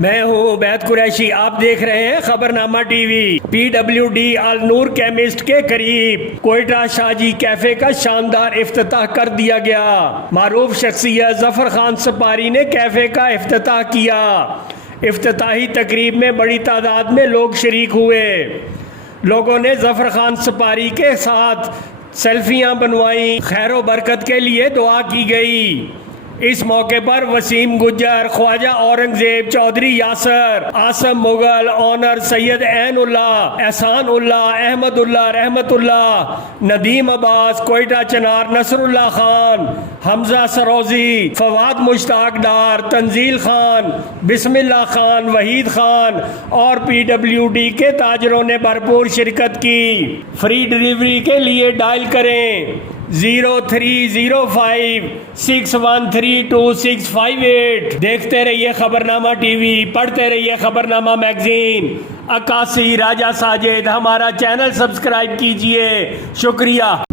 मैं हूँ उबैद कुरैशी। आप देख रहे हैं खबरनामा टीवी। PWD अल नूर केमिस्ट के करीब कोयटा शाहजी कैफे का शानदार इफ्तिताह कर दिया गया। मारूफ शख्सियत जफर खान सपारी ने कैफे का इफ्तिताह किया। इफ्तिताही तकरीब में बड़ी तादाद में लोग शरीक हुए। लोगों ने जफर खान सपारी के साथ सेल्फियां बनवाई। खैर बरकत के लिए दुआ की गई। इस मौके पर वसीम गुज्जर, ख्वाजा औरंगजेब, चौधरी यासर, आसम मुगल, ऑनर सैयद ऐनुल्लाह, एहसानुल्लाह, अहमदुल्लाह, रहमतुल्लाह, नदीम अब्बास, कोयटा चनार, नसरुल्लाह खान, हमजा सरोजी, फवाद मुश्ताक डार, तंजील खान, बिस्मिल्लाह खान, वहीद खान और PWD के ताजरों ने भरपूर शिरकत की। फ्री डिलीवरी के लिए डायल करें 0305613268। देखते रहिए खबरनामा टीवी, पढ़ते रहिए खबरनामा मैगजीन। अक्कासी राजा साजिद, हमारा चैनल सब्सक्राइब कीजिए। शुक्रिया।